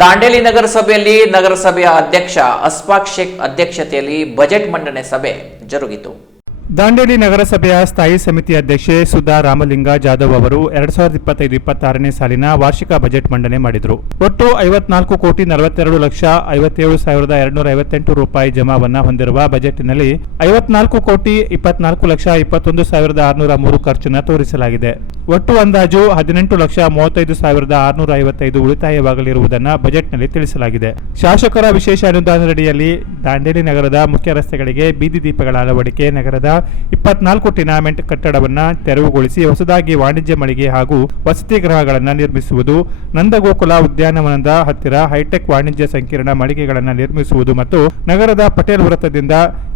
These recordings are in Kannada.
ದಾಂಡೇಲಿ ನಗರಸಭೆಯಲ್ಲಿ ನಗರಸಭೆಯ ಅಧ್ಯಕ್ಷ ಅಸ್ಫಾಕ್ ಶೇಖ್ ಅಧ್ಯಕ್ಷತೆಯಲ್ಲಿ ಬಜೆಟ್ ಮಂಡನೆ ಸಭೆ ಜರುಗಿತು. ದಾಂಡೇಲಿ ನಗರಸಭೆಯ ಸ್ಥಾಯಿ ಸಮಿತಿ ಅಧ್ಯಕ್ಷೆ ಸುಧಾ ರಾಮಲಿಂಗ ಜಾಧವ್ ಅವರು ಎರಡ್ ಸಾವಿರದ ಇಪ್ಪತ್ತೈದು, ಇಪ್ಪತ್ತಾರನೇ ಸಾಲಿನ ವಾರ್ಷಿಕ ಬಜೆಟ್ ಮಂಡನೆ ಮಾಡಿದರು. ಒಟ್ಟು ಐವತ್ನಾಲ್ಕು ಕೋಟಿ ನಲವತ್ತೆರಡು ಲಕ್ಷ ಐವತ್ತೇಳು ಸಾವಿರದ ಎರಡ್ನೂರ ಐವತ್ತೆಂಟು ರೂಪಾಯಿ ಜಮಾವನ್ನ ಹೊಂದಿರುವ ಬಜೆಟ್ನಲ್ಲಿ ಐವತ್ನಾಲ್ಕು ಕೋಟಿ ಇಪ್ಪತ್ನಾಲ್ಕು ಲಕ್ಷ ಇಪ್ಪತ್ತೊಂದು ಸಾವಿರದ ಆರುನೂರ ಮೂರು ಖರ್ಚನ್ನು ತೋರಿಸಲಾಗಿದೆ. ಒಟ್ಟು ಅಂದಾಜು ಹದಿನೆಂಟು ಲಕ್ಷ ಮೂವತ್ತೈದು ಸಾವಿರದ ಆರುನೂರ ಐವತ್ತೈದು ಉಳಿತಾಯವಾಗಲಿರುವುದನ್ನು ಬಜೆಟ್ನಲ್ಲಿ ತಿಳಿಸಲಾಗಿದೆ. ಶಾಸಕರ ವಿಶೇಷ ಅನುದಾನದಡಿಯಲ್ಲಿ ದಾಂಡೇಲಿ ನಗರದ ಮುಖ್ಯ ರಸ್ತೆಗಳಿಗೆ ಬೀದಿ ದೀಪಗಳ ಅಳವಡಿಕೆ, ನಗರದ ಇಪ್ಪತ್ನಾಲ್ಕು ಟಿನಾಮೆಂಟ್ ಕಟ್ಟಡವನ್ನು ತೆರವುಗೊಳಿಸಿ ಹೊಸದಾಗಿ ವಾಣಿಜ್ಯ ಮಳಿಗೆ ಹಾಗೂ ವಸತಿ ಗೃಹಗಳನ್ನು ನಿರ್ಮಿಸುವುದು, ನಂದಗೋಕುಲ ಉದ್ಯಾನವನದ ಹತ್ತಿರ ಹೈಟೆಕ್ ವಾಣಿಜ್ಯ ಸಂಕೀರ್ಣ ಮಳಿಗೆಗಳನ್ನು ನಿರ್ಮಿಸುವುದು ಮತ್ತು ನಗರದ ಪಟೇಲ್ ವೃತ್ತದಿಂದ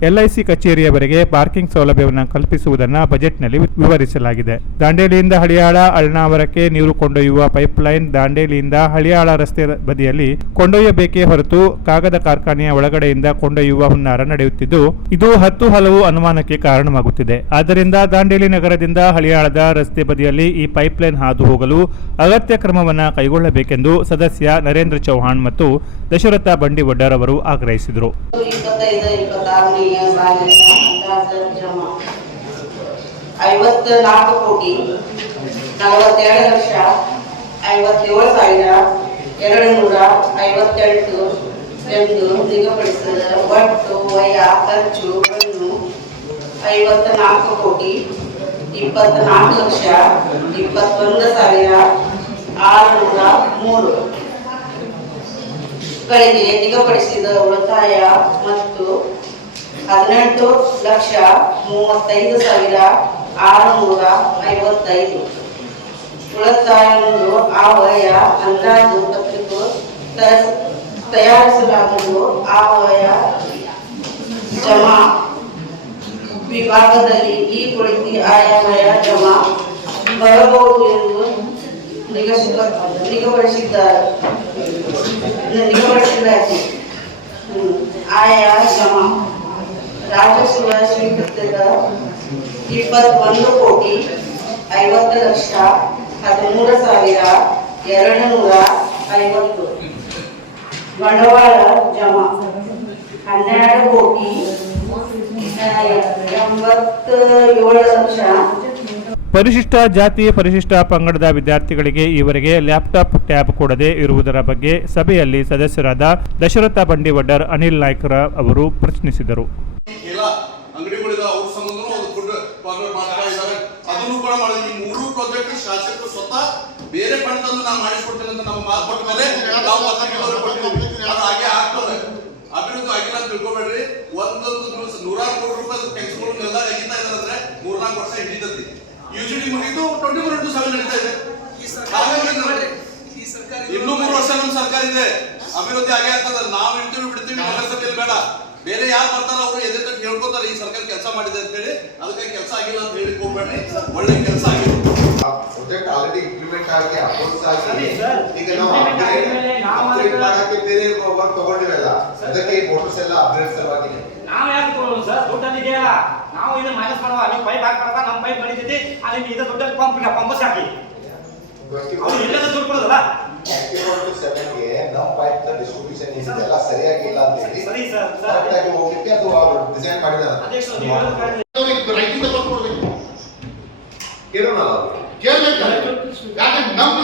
ಎಲ್ಐಸಿ ಕಚೇರಿಯವರೆಗೆ ಪಾರ್ಕಿಂಗ್ ಸೌಲಭ್ಯವನ್ನು ಕಲ್ಪಿಸುವುದನ್ನು ಬಜೆಟ್ನಲ್ಲಿ ವಿವರಿಸಲಾಗಿದೆ. ದಾಂಡೇಲಿಯಿಂದ ಹಳಿಯಾಳ, ಅಳ್ನಾವರಕ್ಕೆ ನೀರು ಕೊಂಡೊಯ್ಯುವ ಪೈಪ್ಲೈನ್ ದಾಂಡೇಲಿಯಿಂದ ಹಳಿಯಾಳ ರಸ್ತೆ ಬದಿಯಲ್ಲಿ ಕೊಂಡೊಯ್ಯಬೇಕೇ ಹೊರತು ಕಾಗದ ಕಾರ್ಖಾನೆಯ ಒಳಗಡೆಯಿಂದ ಕೊಂಡೊಯ್ಯುವ ಹುನ್ನಾರ ನಡೆಯುತ್ತಿದ್ದು, ಇದು ಹತ್ತು ಹಲವು ಅನುಮಾನಕ್ಕೆ ಕಾರಣವಾಗುತ್ತಿದೆ. ಆದ್ದರಿಂದ ದಾಂಡೇಲಿ ನಗರದಿಂದ ಹಳಿಯಾಳದ ರಸ್ತೆ ಬದಿಯಲ್ಲಿ ಈ ಪೈಪ್ಲೈನ್ ಹಾದು ಹೋಗಲು ಅಗತ್ಯ ಕ್ರಮವನ್ನು ಕೈಗೊಳ್ಳಬೇಕೆಂದು ಸದಸ್ಯ ನರೇಂದ್ರ ಚೌಹಾಣ್ ಮತ್ತು ದಶರಥ ಬಂಡಿವಡ್ಡರ್ ಅವರು ಆಗ್ರಹಿಸಿದರು. ಒಟ್ಟು ವಯ ಖರ್ಚು ಅನ್ನು ಐವತ್ತ ನಾಲ್ಕು ಕೋಟಿ ಇಪ್ಪತ್ನಾಲ್ಕು ಲಕ್ಷ, ಇಪ್ಪತ್ತೊಂದು ಸಾವಿರ ಆರುನೂರ ಮೂರು. ಗಳಿಗೆ ನಿಗದಿಪಡಿಸಿದ ಉಳಿತಾಯ ಮತ್ತು ಹದಿನೆಂಟು ಲಕ್ಷ ಮೂವತ್ತೈದು ಸಾವಿರ ಆರುನೂರ ಐವತ್ತೈದು. ಉಳಿತಾಯವನ್ನು ಆವಯ ಅಂದಾಜು ಪತ್ರಿಕೆ ತಯಾರಿಸ- ತಯಾರಿಸಲಾಗುವುದು ಆವಯ ಜಮಾ ವಿಭಾಗದಲ್ಲಿ ಈ ಕುರಿತು ಆಯವ್ಯಯ ಜಮಾ ಬರಬಹುದು ಎಂದು ನಿಗದಿಪ, ನಿಗದಿಪಡಿಸಿದ್ದಾರೆ. ನಿಗದಿಪಡಿಸಿದ್ದಾರೆ. ಆಯಾ ಜಮಾ ರಾಜಸ್ವ ಸ್ವೀಕೃತದ ಇಪ್ಪತ್ತೊಂದು ಕೋಟಿ ಐವತ್ತು ಲಕ್ಷ ಹದಿಮೂರು ಸಾವಿರ ಎರಡು ನೂರ ಐವತ್ತು. ಬಂಡವಾಳ ಜಮಾ. ಹನ್ನೆರಡು ಕೋಟಿ ಪರಿಶಿಷ್ಟ ಜಾತಿ, ಪರಿಶಿಷ್ಟ ಪಂಗಡದ ವಿದ್ಯಾರ್ಥಿಗಳಿಗೆ ಈವರೆಗೆ ಲ್ಯಾಪ್ಟಾಪ್ ಟ್ಯಾಬ್ ಕೊಡದೇ ಇರುವುದರ ಬಗ್ಗೆ ಸಭೆಯಲ್ಲಿ ಸದಸ್ಯರಾದ ದಶರಥ ಬಂಡಿವಡ್ಡರ್, ಅನಿಲ್ ನಾಯ್ಕರ ಅವರು ಪ್ರಶ್ನಿಸಿದರು. ಬೇರೆ ತಂದು ನಾನು ಮಾಡಿಸ್ಕೊಡ್ತೇನೆ ಅಂತ ನಮ್ಮ ಮಾತು ಕೊಟ್ಟ ಮೇಲೆ ತಿಳ್ಕೊಬೇಡ್ರಿ. ಒಂದೊಂದು ದಿವಸ ನೂರಾರು ಕೋಟಿ ರೂಪಾಯಿ ಕೆಂಚಗೊಳ್ ಎಲ್ಲ ಇದ್ದಾರೆ ಅಂದ್ರೆ ಮೂರ್ನಾಲ್ಕು ವರ್ಷ ಹಿಡಿತೈತಿ. ಯುಜಿಡಿ ಮುಗಿದು ಟ್ವೆಂಟಿ ಫೋರ್ ಇಂಟು ಸೆವೆನ್ ನಡೀತಾ ಇದೆ. ಇನ್ನೂ ಮೂರು ವರ್ಷ ನಮ್ಮ ಸರ್ಕಾರ ಇದೆ. ಅಭಿವೃದ್ಧಿ ಆಗೇ ಆಗ್ತದ. ನಾವು ಇಂಟರ್ವ್ಯೂ ಬಿಡ್ತೀವಿ. ನಗರಸಭೆಯಲ್ಲಿ ಬೇಡ. ಬೇರೆ ಯಾರು ಬರ್ತಾರ ಅವರು ಎದೆ ತಟ್ಟು ಹೇಳ್ಕೊತಾರೆ ಈ ಸರ್ಕಾರ ಕೆಲಸ ಮಾಡಿದೆ ಅಂತ ಹೇಳಿ ಅದಕ್ಕೆ ಕೆಲಸ ಆಗಿಲ್ಲ ಅಂತ ಹೇಳಿ ಹೋಗ್ಬೇಡಿ. ಒಳ್ಳೆ ಕೆಲಸ ಆಗಿದೆ ಪ್ರಾಜೆಕ್ಟ್ ಆಲ್ರೆಡಿ ಇಂಪ್ಲಿಮೆಂಟ್ ಆಗಿ ಅಪ್ರೋಚ್ ಆಗಿ. ಈಗ ನಾವು ಅಪ್ಗ್ರೇಡ್ ಮಾಡಕ್ಕೆ ಬೇರೆ ವರ್ಕ್ ತಗೊಂಡಿರಲ್ಲ ಅದಕ್ಕೆ ಈ ಮೋಟರ್ಸ್ ಎಲ್ಲ ಅಪ್ಗ್ರೇಡ್ ಸಲುವಾಗಿ ನಾವು ಯಾಕೆ ತಗೊಳ್ಳೋದು ಸರ್? ದುಡ್ಡಲ್ಲಿ ಇದೆಯಲ್ಲ. ನಾವು ಇದನ್ನ ಮೈನಸ್ ಮಾಡುವ ನೀವು ಪೈಪ್ ಹಾಕ್ಬಾರ್ದ ನಮ್ಮ ಪೈಪ್ ಬಡಿತೈತಿ ಅಲ್ಲಿ ಇದು ದುಡ್ಡಲ್ಲಿ ಪಂಪ್ ಪಂಪ್ ಹಾಕಿ. ಅವ್ರು ಇಲ್ಲದ ದುಡ್ಡು ಕೊಡೋದಲ್ಲ. ಸೆವೆನ್ಗೆ ನಮ್ಮ ಪೈಪ್ ಡಿಸ್ಟ್ರಿಬ್ಯೂಷನ್ ಇದೆಲ್ಲ ಸರಿಯಾಗಿಲ್ಲ ಅಂತ ಹೇಳಿ ಸರಿ ಸರ್ ಸರ್. ಕರೆಕ್ಟ್ ಆಗಿ ಹೋಗ್ಲಿಕ್ಕೆ ಅದು ಅವರು ಡಿಸೈನ್ ನೀವು. ರೈತಿಂದ ಕೇಳೋಣ ಯಾಕಂದ್ರೆ ನಮ್ದು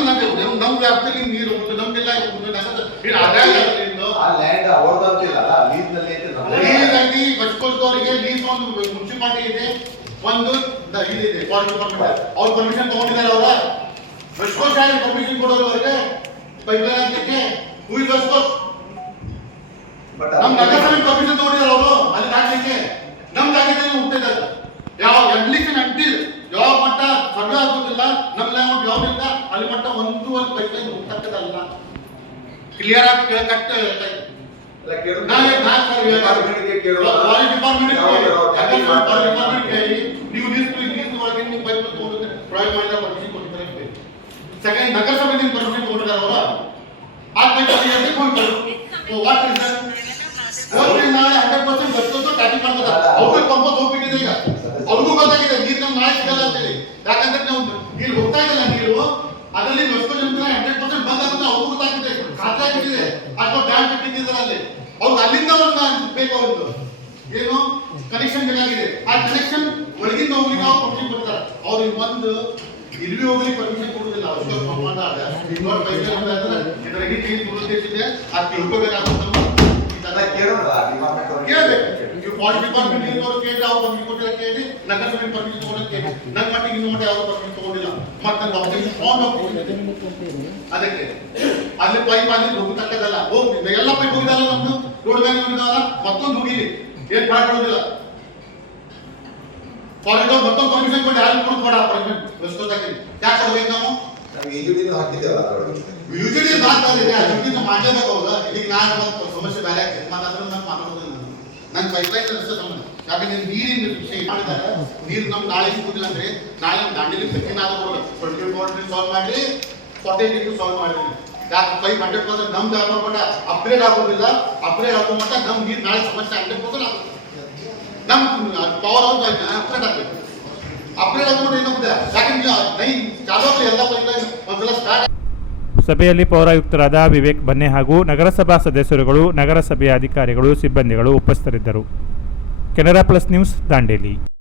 ನಮ್ಗೆ ವ್ಯಾಪ್ತಿಯಲ್ಲಿ ನೀರು ಹೋಗುತ್ತೆ ನಮ್ಗೆಲ್ಲ ಆ ಲ್ಯಾಂಡ್ ಅವ್ರದಂತಿಲ್ಲ ಲೀಸ್ನಲ್ಲಿ ಐತೆ ನಮ್ದು. ನೀರಾಗಿ ಬಸ್ಕೋಸ್ದವರಿಗೆ ಲೀಸ್ ಒಂದು ಮುನ್ಸಿಪಾಲಿಟಿ ಇದೆ. ಒಂದು ದ- ಇದೆ ಫಾರೆಸ್ಟ್ ಡಿಪಾರ್ಟ್ಮೆಂಟ್ ಅವ್ರ ಪರ್ಮಿಷನ್ ತಗೊಂಡಿದ್ದಾರೆ ಅವರ. ಬಸ್ಕೋಸ್ ಯಾರು ಪರ್ಮಿಷನ್ ಕೊಡೋದು ಅವರಿಗೆ? ಪೈಪ್ಲೈನ್ ಹಾಕ್ಲಿಕ್ಕೆ ಹೂ ಇಸ್ ಬಸ್ಕೋಸ್ ಬಟ್ ನಮ್ ಅದು- ನಗರಸಭೆ ಪರ್ಮಿಷನ್ ತಗೊಂಡಿದ್ದಾರೆ ಅವರು ಅಲ್ಲಿ ಹಾಕ್ಲಿಕ್ಕೆ ಜಾಗದಲ್ಲಿ ಯಾವ ಅಂಟಿಲ್ ಯಾವ ಮಟ್ಟ ಸರ್ವೆ ಆಗೋದಿಲ್ಲ ನಮ್ಮ ಯಾವ ಇಲ್ಲ ಅಲ್ಲಿ ಮಟ್ಟ ಒಂದು ಒಂದು ಪೈಪ್ಲೈನ್ ಹೋಗ್ತಕ್ಕದಲ್ಲ ಕ್ಲಿಯರ್ ಆಗಿ ಕಟ್ ಅಲ್ಲ, ಕೇಳೋಣ. ನಾಳೆ ನಾಲ್ಕು ಸಾವಿರ ಡಿಪಾರ್ಟ್ಮೆಂಟ್ಗೆ ಕೇಳೋಣ. ಡಿಪಾರ್ಟ್ಮೆಂಟ್ ಯಾವ- ಯಾವ ಜಾತಿ ಫಾರೆಸ್ಟ್ ಡಿಪಾರ್ಟ್ಮೆಂಟ್ ಕೇಳಿ ನೀವು ನೀರು ನೀರು ಒಳಗೆ ನೀವು ಪೈಪ್ ತಗೊಂಡು ಪ್ರೊವೈಡ್ ಮಾಡಿದ ಪರ್ಮಿಷನ್ ಕೊಟ್ಟಿದ್ದಾರೆ ಸೆಕೆಂಡ್ ನಗರಸಭೆ ನೀವು ಪರ್ಮಿಷನ್ ಕೊಟ್ಟಿದ್ದಾರೆ ಅವರ ಆ ಪೈಪ್ ವಾಟ್ ಇಸ್ ನಾಳೆ ಹಂಡ್ರೆಡ್ ಪರ್ಸೆಂಟ್ ಬರ್ತದ್ದು ಕಾಟಿ ಮಾಡ್ತಾರೆ ಅವ್ರಿಗೆ ಕಂಪೋಸ್ ಹೋಗ್ಬಿಟ್ಟಿದೆ ಈಗ ಅವ್ರಿಗೂ ಗೊತ್ತಾಗಿದೆ ನೀರು ನಾಳೆ ಸಿಗಲ್ಲ ಯಾಕಂದ್ರೆ ನಾವು ನೀರು ಹೋಗ್ತಾ ನೀರು ಅದರಲ್ಲಿ ವೆಸ್ಕೋಜನ್ ಹಂಡ್ರೆಡ್ ಪರ್ಸೆಂಟ್ ಬಂದ್ ಆಗುತ್ತೆ ಅವ್ರಿಗೂ ಗೊತ್ತಾಗಿದೆ ಖಾತೆ ಬಿಟ್ಟಿದೆ ಅಥವಾ ಡ್ಯಾಮ್ ಕಟ್ಟಿದ್ದಾರೆ ಅಲ್ಲಿ ಅವ್ರು ಅಲ್ಲಿಂದ ಒಂದು ಬೇಕು ಅವ್ರದ್ದು ಏನು ಕನೆಕ್ಷನ್ ಬೇಕಾಗಿದೆ ಆ ಕನೆಕ್ಷನ್ ಒಳಗಿಂದ ಹೋಗ್ಲಿಕ್ಕೆ ಅವ್ರು ಪರ್ಮಿಷನ್ ಕೊಡ್ತಾರೆ ಅವ್ರಿಗೆ ಒಂದು ಇಲ್ಲಿ ಹೋಗ್ಲಿಕ್ಕೆ ಪರ್ಮಿಷನ್ ಪ್ರಮಾಣ ಇನ್ನೊಂದು ಪೈಪ್ಲೈನ್ ಅಂದ್ರೆ ಇದರ ಹಿಟ್ ಏನು ಉದ್ದೇಶಿದೆ ಅದು ತಿಳ್ಕೊಬೇಕಾಗುತ್ತೆ ಕೇಳೋಣ ಡಿಪಾರ್ಟ್ಮೆಂಟ್ ಅವ್ರಿಗೆ ಕೇಳ್ಬೇಕು. ನೀವು ಫಾರೆಸ್ಟ್ ಡಿಪಾರ್ಟ್ಮೆಂಟ್ ಇರೋರು ಕೇಳಿ ಅವ್ರು ಪರ್ಮಿಷನ್ ಕೊಟ್ಟಿಲ್ಲ ಕೇಳಿ ನಗರಸಭೆ ಪರ್ಮಿಷನ್ ತಗೊಂಡು ಕೇಳಿ. ನನ್ನ ಮಟ್ಟಿಗೆ ಇನ್ನು ಮತ್ತೆ ಯಾವ್ದು ಪರ್ಮಿಷನ್ ತಗೊಂಡಿಲ್ಲ. ಮತ್ತೆ ನನ್ನ ಆಬ್ಜೆಕ್ಷನ್ ಫಾರ್ಮ್ ಅದಕ್ಕೆ. ಅಲ್ಲಿ ಪೈಪ್ ಅಲ್ಲಿ ಹೋಗಿ ಎಲ್ಲ ಪೈಪ್ ಹೋಗಿದಲ್ಲ ನಮ್ದು. ರೋಡ್ ಬ್ಯಾಂಕ್ ಹೋಗಿದಲ್ಲ ಮತ್ತೊಂದು ಹೋಗಿಲಿ ಏನ್ ಫಾರೆಸ್ಟ್ ಅವ್ರು ಮತ್ತೊಂದು ಪರ್ಮಿಷನ್ ಕೊಡಿ. ಯಾರು ಕೊಡ್ಬೇಡ ಪರ್ಮಿಷನ್ ವ್ಯವಸ್ಥೆ ಯಾಕೆ ಹೋಗ್ಬೇಕು ನಾವು? ನಾವು ಈಜುಡಿನೂ ಹಾಕಿದ್ದೇವಲ್ಲ ಅದ್ರೊಳಗೆ. ಯೂಶಲಿ ಮಾತಾಡಿದ್ರೆ ಅದಕ್ಕಿಂತ ಮಾಡಲೇಬೇಕು ಹೌದಾ. ಈಗ ನಾನು ಒಂದು ಸಮಸ್ಯೆ ಬೇರೆ ಆಗ್ತದೆ. ಮಾತಾಡಿದ್ರೆ ನಾನು ಮಾತಾಡೋದಿಲ್ಲ ನಾನು. ನನ್ನ ಪೈಪ್ಲೈನ್ ರಸ್ತೆ ಸಂಬಂಧ ಯಾಕಂದ್ರೆ ನೀರಿನ ವಿಷಯ ಮಾಡಿದಾಗ ನೀರು ನಮ್ಗೆ ನಾಳೆ ಸಿಗುದಿಲ್ಲ ಅಂದ್ರೆ ನಾಳೆ ನಮ್ಮ ದಾಂಡೇಲಿ ಸೆಕೆಂಡ್ ಆಗೋದು ಟ್ವೆಂಟಿ ಫೋರ್ಟಿ ಸಾಲ್ವ್ ಮಾಡಿ ಫಾರ್ಟಿ ಸಾಲ್ವ್ ಮಾಡಿ. ಯಾಕೆ? ಪೈಪ್ ಹಂಡ್ರೆಡ್ ಪರ್ಸೆಂಟ್ ನಮ್ದು ಮಟ್ಟ ಅಪ್ಗ್ರೇಡ್ ಆಗೋದಿಲ್ಲ. ಅಪ್ಗ್ರೇಡ್ ಆಗೋ ಮಟ್ಟ ನಮ್ ನೀರು ನಾಳೆ ಸಮಸ್ಯೆ ಹಂಡ್ರೆಡ್ ಪರ್ಸೆಂಟ್ ಆಗುತ್ತೆ. ನಮ್ ಪವರ್ ಹೌಸ್ ಅಪ್ಗ್ರೇಡ್ ಆಗ್ಬೇಕು. ಅಪ್ಗ್ರೇಡ್ ಆಗ್ಬಿಟ್ಟು ಏನಾಗುತ್ತೆ ಯಾಕಂದ್ರೆ ನೈ ಚಾಲೂ ಎಲ್ಲ ಪೈಪ್ಲೈನ್ ಸಭೆಯಲ್ಲಿ ಪೌರಾಯುಕ್ತರಾದ ವಿವೇಕ್ ಬನ್ನೆ ಹಾಗೂ ನಗರಸಭಾ ಸದಸ್ಯರುಗಳು, ನಗರಸಭೆಯ ಅಧಿಕಾರಿಗಳು, ಸಿಬ್ಬಂದಿಗಳು ಉಪಸ್ಥಿತರಿದ್ದರು. Canara plus news Dandeli.